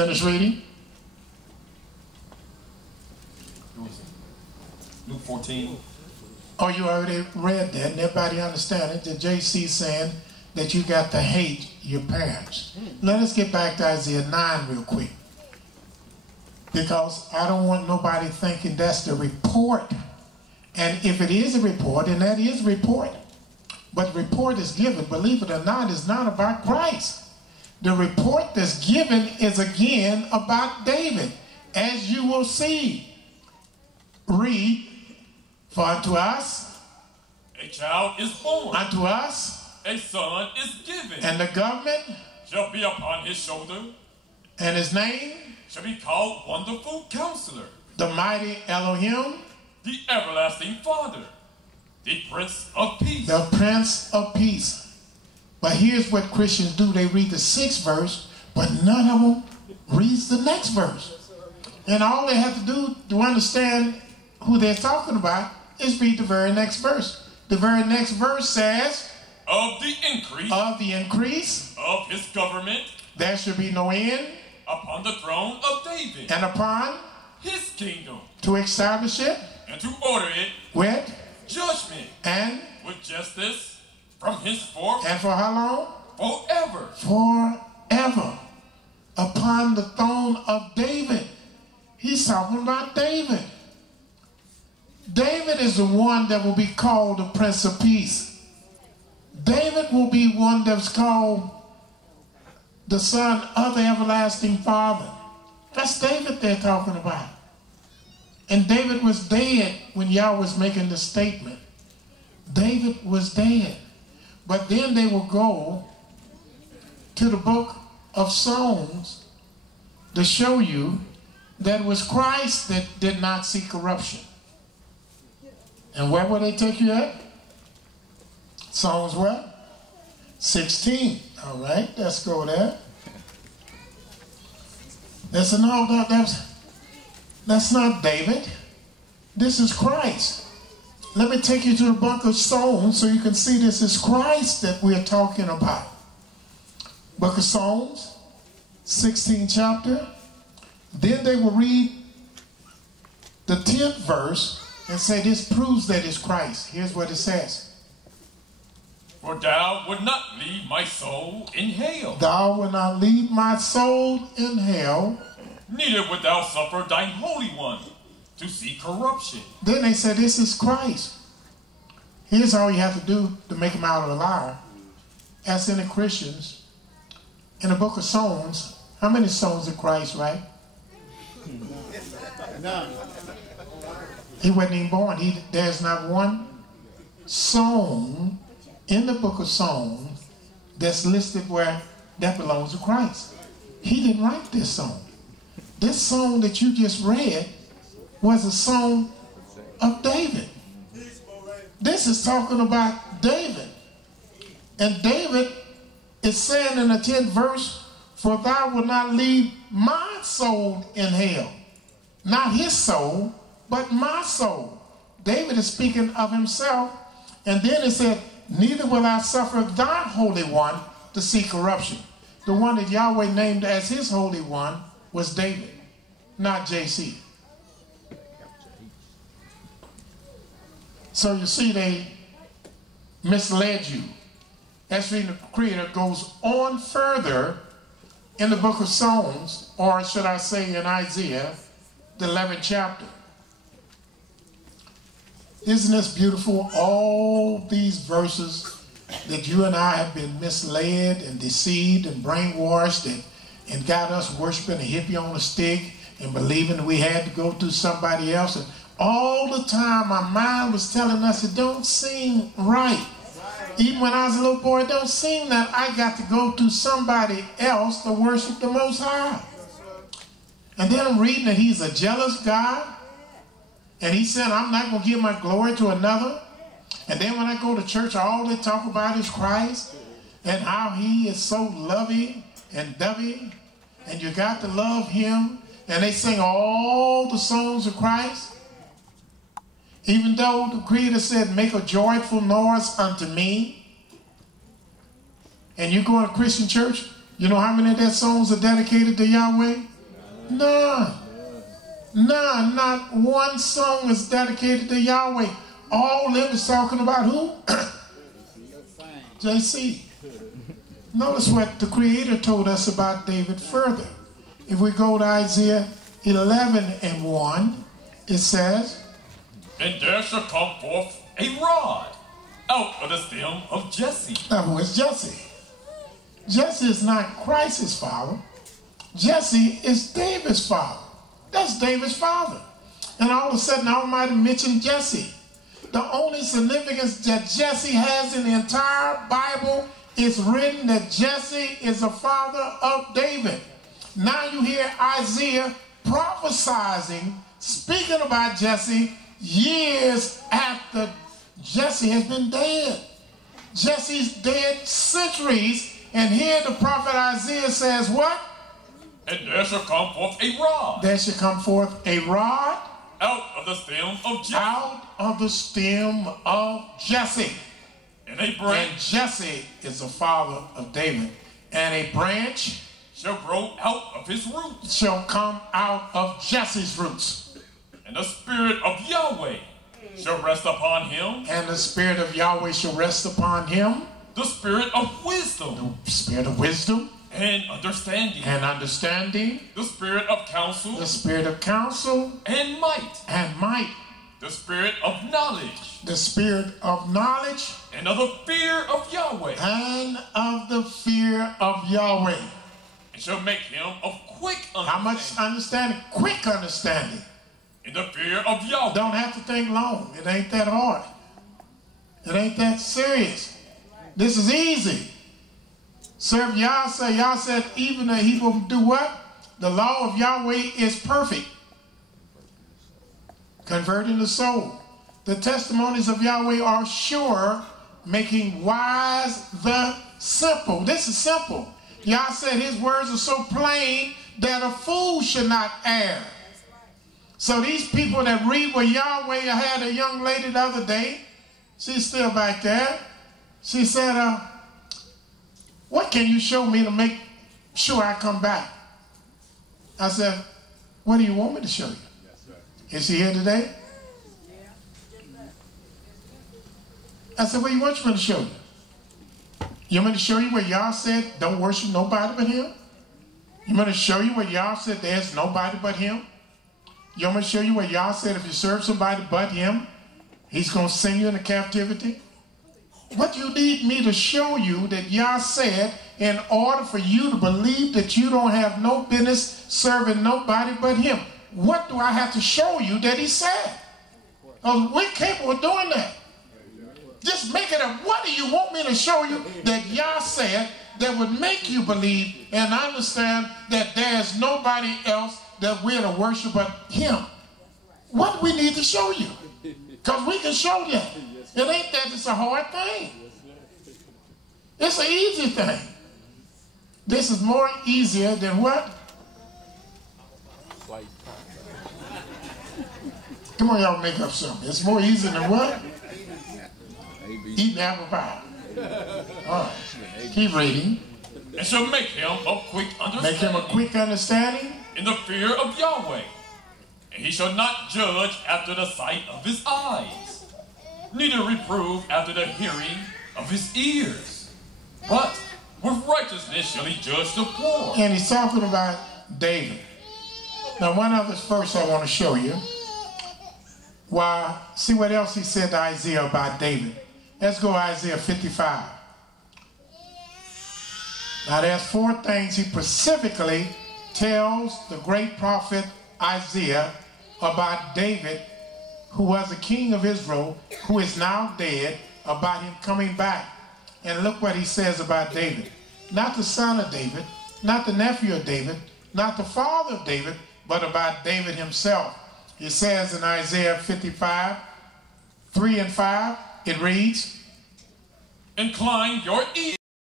Finish reading. Luke 14. Oh, you already read that, and everybody understand it. The JC saying that you got to hate your parents. Let us get back to Isaiah 9 real quick. Because I don't want nobody thinking that's the report. And if it is a report, and that is a report, but the report is given, believe it or not, is not about Christ. The report that's given is again about David, as you will see. Read, for unto us a child is born, unto us a son is given, and the government shall be upon his shoulder, and his name shall be called Wonderful Counselor, the mighty Elohim, the Everlasting Father, the Prince of Peace. The Prince of Peace. But here's what Christians do. They read the 6th verse, but none of them reads the next verse. And all they have to do to understand who they're talking about is read the very next verse. The very next verse says, of the increase of his government there should be no end upon the throne of David, and upon his kingdom, to establish it and to order it with judgment and with justice from henceforth, and for how long? Forever. Forever. Upon the throne of David. He's talking about David. David is the one that will be called the Prince of Peace. David will be one that's called the Son of the Everlasting Father. That's David they're talking about. And David was dead when Yah was making the statement. David was dead. But then they will go to the book of Psalms to show you that it was Christ that did not see corruption. And where will they take you at? Psalms what? 16. All right, let's go there. That's not David. This is Christ. Let me take you to the book of Psalms so you can see this is Christ that we're talking about. Book of Psalms, 16th chapter. Then they will read the 10th verse and say this proves that it's Christ. Here's what it says. For thou would not leave my soul in hell. Thou wilt not leave my soul in hell. Neither wilt thou suffer thine Holy One to see corruption. Then they said, this is Christ. Here's all you have to do to make him out of a liar. As in the Christians, in the book of Psalms, how many songs of Christ, right? None. He wasn't even born. There's not one song in the book of Psalms that's listed where that belongs to Christ. He didn't write this song. This song that you just read was a song of David. This is talking about David. And David is saying in the 10th verse, for thou wilt not leave my soul in hell. Not his soul, but my soul. David is speaking of himself. And then it said, neither will I suffer thy Holy One to see corruption. The one that Yahweh named as his Holy One was David, not JC. So you see, they misled you. Actually, the Creator goes on further in the book of Psalms, or should I say in Isaiah, the 11th chapter. Isn't this beautiful? All these verses that you and I have been misled and deceived and brainwashed and got us worshiping a hippie on a stick and believing that we had to go through somebody else. And all the time our mind was telling us it don't seem right. Even when I was a little boy, it don't seem that I got to go through somebody else to worship the Most High. And then I'm reading that he's a jealous God. And he said, I'm not going to give my glory to another. And then when I go to church, all they talk about is Christ and how he is so loving and dovey. And you got to love him. And they sing all the songs of Christ. Even though the Creator said, make a joyful noise unto me. And you go to a Christian church, You know how many of their songs are dedicated to Yahweh? None. None. Not one song is dedicated to Yahweh. All of them is talking about who? JC. Notice what the Creator told us about David further. If we go to Isaiah 11:1, it says, And there shall come forth a rod out of the stem of Jesse. Now who is Jesse? Jesse is not Christ's father. Jesse is David's father. That's David's father. And all of a sudden, Almighty mentioned Jesse. The only significance that Jesse has in the entire Bible is written that Jesse is the father of David. Now you hear Isaiah prophesizing, speaking about Jesse years after Jesse has been dead. Jesse's dead centuries, and here the prophet Isaiah says what? And there shall come forth a rod. There shall come forth a rod. Out of the stem of Jesse. Out of the stem of Jesse. And a branch. And Jesse is the father of David. And a branch shall grow out of his roots. Shall come out of Jesse's roots. And the spirit of Yahweh shall rest upon him. And the spirit of Yahweh shall rest upon him. The spirit of wisdom. The spirit of wisdom. And understanding. And understanding. The spirit of counsel. The spirit of counsel. And might. And might. The spirit of knowledge. The spirit of knowledge. And of the fear of Yahweh. And of the fear of Yahweh. And shall make him of quick understanding. How much understanding? Quick understanding. In the fear of Yahweh. Don't have to think long. It ain't that hard. It ain't that serious. This is easy. Serve Yah, say Yah said even that he will do what? The law of Yahweh is perfect. Converting the soul. The testimonies of Yahweh are sure, making wise the simple. This is simple. Yah said his words are so plain that a fool should not err. So these people that read what Yahweh, I had a young lady the other day. She's still back there. She said, what can you show me to make sure I come back? I said, what do you want me to show you? Is she here today? I said, what do you want me to show you? You want me to show you where Yah said don't worship nobody but him? You want me to show you where Yah said there's nobody but him? You want me to show you where Yah said if you serve somebody but him, he's going to send you into captivity? What do you need me to show you that Yah said in order for you to believe that you don't have no business serving nobody but him? What do I have to show you that he said? We're capable of doing that. Just make it up. What do you want me to show you that Yah said that would make you believe and understand that there's nobody else that we're to worship but him? What do we need to show you? Because we can show you. It ain't that it's a hard thing. It's an easy thing. This is more easier than what? Come on, y'all, make up something. It's more easy than what? Eating apple pie. All right. Keep reading. And shall make him of quick understanding. Make him a quick understanding. In the fear of Yahweh. And he shall not judge after the sight of his eyes, neither reprove after the hearing of his ears. But with righteousness shall he judge the poor. And he's talking about David. Now, one other verse I want to show you. Well, see what else he said to Isaiah about David. Let's go to Isaiah 55. Now, there's 4 things he specifically tells the great prophet Isaiah about David, who was a king of Israel, who is now dead, about him coming back. And look what he says about David. Not the son of David, not the nephew of David, not the father of David, but about David himself. He says in Isaiah 55, 3 and 5, it reads, Incline your ear.